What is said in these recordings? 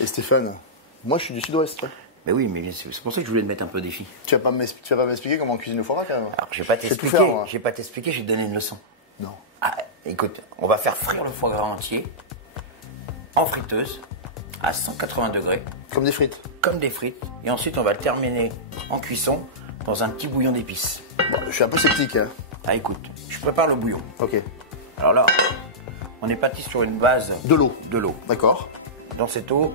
Et Stéphane, moi je suis du sud-ouest. Ouais. Mais oui, mais c'est pour ça que je voulais te mettre un peu au défi. Tu vas pas m'expliquer comment on cuisine le foie gras quand même. Alors, je vais pas t'expliquer, je vais pas t'expliquer, je vais te donner une leçon. Non. Ah, écoute, on va faire frire le foie gras entier en friteuse à 180 degrés. Comme des frites. Comme des frites. Et ensuite, on va le terminer en cuisson dans un petit bouillon d'épices. Bon, je suis un peu sceptique. Hein. Ah, écoute, je prépare le bouillon. Ok. Alors là, on est parti sur une base de l'eau. De l'eau. D'accord. Dans cette eau.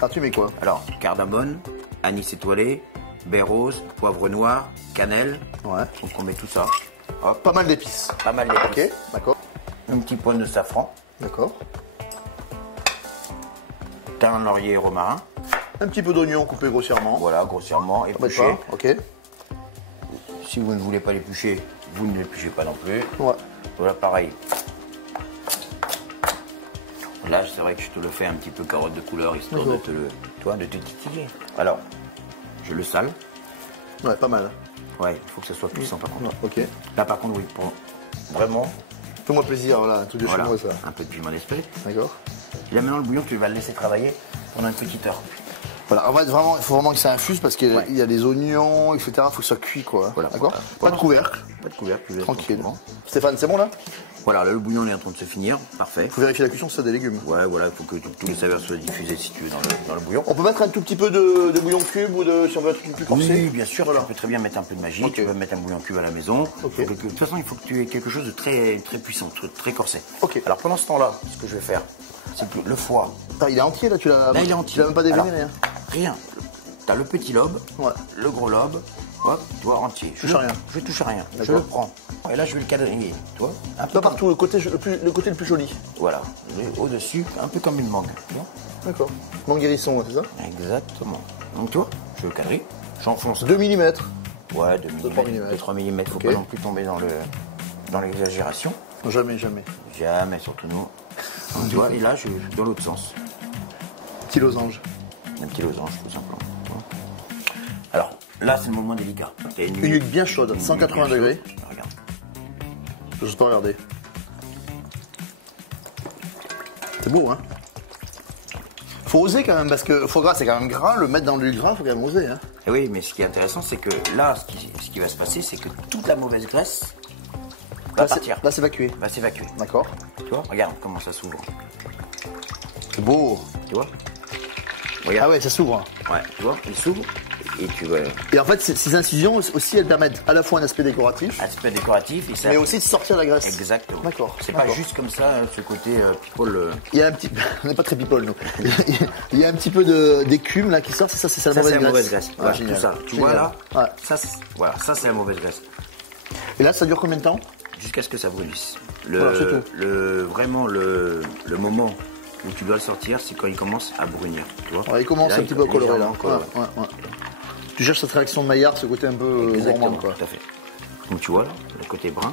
Ah, tu mets quoi? Alors, cardamone, anis étoilé, baie rose, poivre noir, cannelle. Ouais. Donc on met tout ça. Hop. Pas mal d'épices. Pas mal d'épices. Ok, d'accord. Un petit poil de safran. D'accord. Thym, laurier et romarin. Un petit peu d'oignon coupé grossièrement. Voilà, grossièrement, épluché. Ok. Si vous ne voulez pas l'éplucher, vous ne l'épluchez pas non plus. Ouais. Voilà, pareil. Là, c'est vrai que je te le fais un petit peu carotte de couleur, histoire de te titiller. Alors, je le sale. Ouais, pas mal. Ouais, il faut que ça soit puissant par contre. Ouais, ok. Là, par contre, oui, pour vraiment. Fais-moi plaisir, voilà, un truc de chez moi, ça. Un peu de piment d'espèce. D'accord. Et là, maintenant, le bouillon, tu vas le laisser travailler pendant une petite heure. Voilà, en fait, vraiment, il faut vraiment que ça infuse parce qu'il y a des oignons, etc. Il faut que ça cuit, quoi. Voilà. D'accord. Voilà. Pas de couvercle. Pas de couvercle. Tranquille. Stéphane, c'est bon là? Voilà, là, le bouillon est en train de se finir. Parfait. Il faut vérifier la cuisson, c'est des légumes. Ouais, voilà, il faut que tous les saveurs soient diffusés si tu veux dans le bouillon. On peut mettre un tout petit peu de bouillon cube ou si on veut être plus corsé? Oui, bien sûr, voilà. tu peux très bien mettre un peu de magie, Okay. tu peux mettre un bouillon cube à la maison. Okay. De toute façon, il faut que tu aies quelque chose de très, très puissant, très corsé. Ok. Alors pendant ce temps-là, ce que je vais faire, c'est que le foie. Ah, il est entier là, tu l'as. Là, il est entier. Tu l'as même pas déveiné, Alors, rien. Rien. Tu as le petit lobe, le gros lobe, hop, tu vois, entier. Je touche à rien. Je touche à rien. Je le prends. Et là, je vais le quadriller, tu vois. Un peu Pas partout, le côté le plus joli. Voilà. Au-dessus, un peu comme une mangue, tu vois. D'accord. Mangue hérisson, c'est ça? Exactement. Donc, tu vois, je le quadrille, j'enfonce. 2 mm. Ouais, 2 mm. 3 mm. Faut Okay. pas non plus tomber dans l'exagération. Jamais. Jamais, surtout nous. Donc, tu vois, et là, je vais dans l'autre sens. Petit losange. Un petit losange, tout simplement. Alors, là, c'est le moment délicat. Une huile bien chaude, 180 degrés. Regarde. J'ose pas regarder. C'est beau, hein? Faut oser quand même, parce que foie gras, c'est quand même gras. Le mettre dans l'huile gras, faut quand même oser, hein? Et oui, mais ce qui est intéressant, c'est que là, ce qui va se passer, c'est que toute la mauvaise graisse va partir. Là, c'est évacué. Va s'évacuer. D'accord. Tu vois? Regarde comment ça s'ouvre. C'est beau. Tu vois? Regarde. Ah ouais, ça s'ouvre. Ouais, tu vois? Il s'ouvre. Et tu vois. Et en fait, ces incisions aussi, elles permettent à la fois un aspect décoratif, Aspect décoratif, et ça. mais aussi de sortir la graisse. Exactement. D'accord. C'est pas juste comme ça, ce côté people. Il y a un petit, on n'est pas très people nous. Il y a un petit peu d'écume là qui sort, c'est ça, Ça, c'est la mauvaise graisse. Ouais, Voilà, tout ça. Tu vois là? Ouais. Voilà, ça c'est la mauvaise graisse. Et là, ça dure combien de temps? Jusqu'à ce que ça brûlisse. Voilà, Vraiment le moment où tu dois le sortir, c'est quand il commence à brunir. Tu vois? Ouais, il commence là, un petit peu à colorer là. coloré. Ouais. Tu cherches cette réaction de Maillard, ce côté un peu Exactement, gourmand, quoi. tout à fait. Donc tu vois là, le côté brun.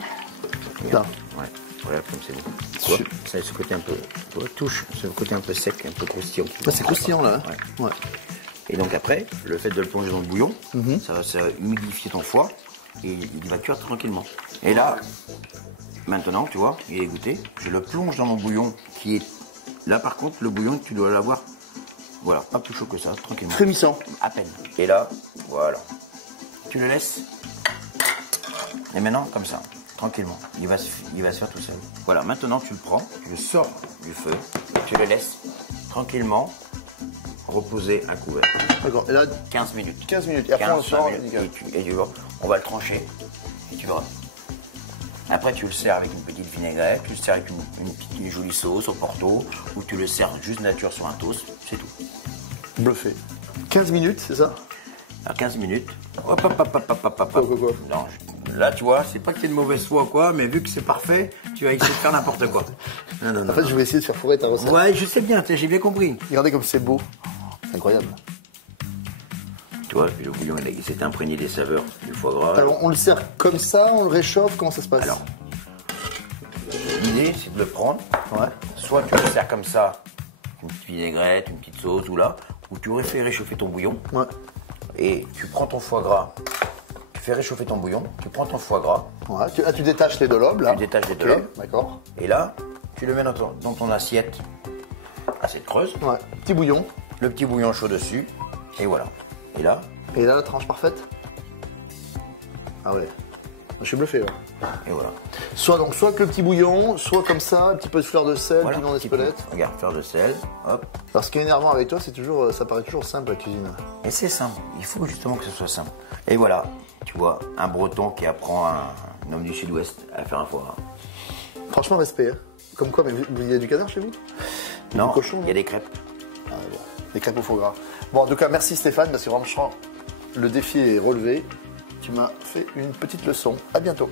Là. Ouais, regarde comme c'est bon. Tu vois, ça a ce côté un peu, tu vois, touche, ce côté un peu sec, un peu croustillant. Là, c'est croustillant là. Ouais. Et donc après, le fait de le plonger dans le bouillon, ça va humidifier ton foie et il va cuire tranquillement. Et là, maintenant, tu vois, il est goûté. Je le plonge dans mon bouillon qui est... Là par contre, le bouillon, tu dois l'avoir, voilà, pas plus chaud que ça, tranquillement. Frémissant. À peine. Et là, voilà. Tu le laisses. Et maintenant, comme ça, tranquillement. Il va se faire tout seul. Voilà, maintenant tu le prends, tu le sors du feu, tu le laisses tranquillement reposer à couvert. D'accord. Et là, 15 minutes. 15 minutes. Et après, on le sort. Et tu vois, on va le trancher et tu verras. Après, tu le sers avec une petite vinaigrette, tu le sers avec une jolie sauce au porto, ou tu le sers juste nature sur un toast, c'est tout. Bluffé. 15 minutes, c'est ça? Alors 15 minutes. Hop. Quoi. Non, là, tu vois, c'est pas que t'es de mauvaise foi ou quoi, mais vu que c'est parfait, tu vas essayer de faire n'importe quoi. Non. En fait, je vais essayer de faire fourrer ta recette. Ouais, je sais bien, j'ai bien compris. Regardez comme c'est beau. C'est incroyable. Tu vois, le bouillon, il s'est imprégné des saveurs du foie gras. Alors, on le sert comme ça, on le réchauffe, comment ça se passe? Alors, l'idée, c'est de le prendre. Ouais. Soit tu le sers comme ça, une petite vinaigrette, une petite sauce, ou là, ou tu fais réchauffer ton bouillon. Ouais. Et tu prends ton foie gras, tu fais réchauffer ton bouillon, tu prends ton foie gras. Ouais. Tu détaches les deux lobes, là. Tu détaches les deux lobes. D'accord. Et là, tu le mets dans ton assiette assiette creuse. Ouais. Petit bouillon. Le petit bouillon chaud dessus. Et voilà. Et là, Et là, la tranche parfaite. Ah ouais. Je suis bluffé là. et voilà. Soit que le petit bouillon, soit comme ça, un petit peu de fleur de sel, Voilà, piment un petit peu. d'Espelette. Regarde, fleur de sel, hop. Alors ce qui est énervant avec toi, c'est toujours, ça paraît toujours simple la cuisine. Et c'est simple. Il faut justement que ce soit simple. Et voilà, tu vois, un breton qui apprend à un homme du sud-ouest à faire un foie gras. Franchement, respect. Hein. Comme quoi, mais il y a du canard chez vous? Non, Du cochon, il y a des crêpes. Ah, bon. Des crêpes au foie gras. Bon, en tout cas, merci Stéphane, parce que vraiment, le défi est relevé. Tu m'as fait une petite leçon. À bientôt.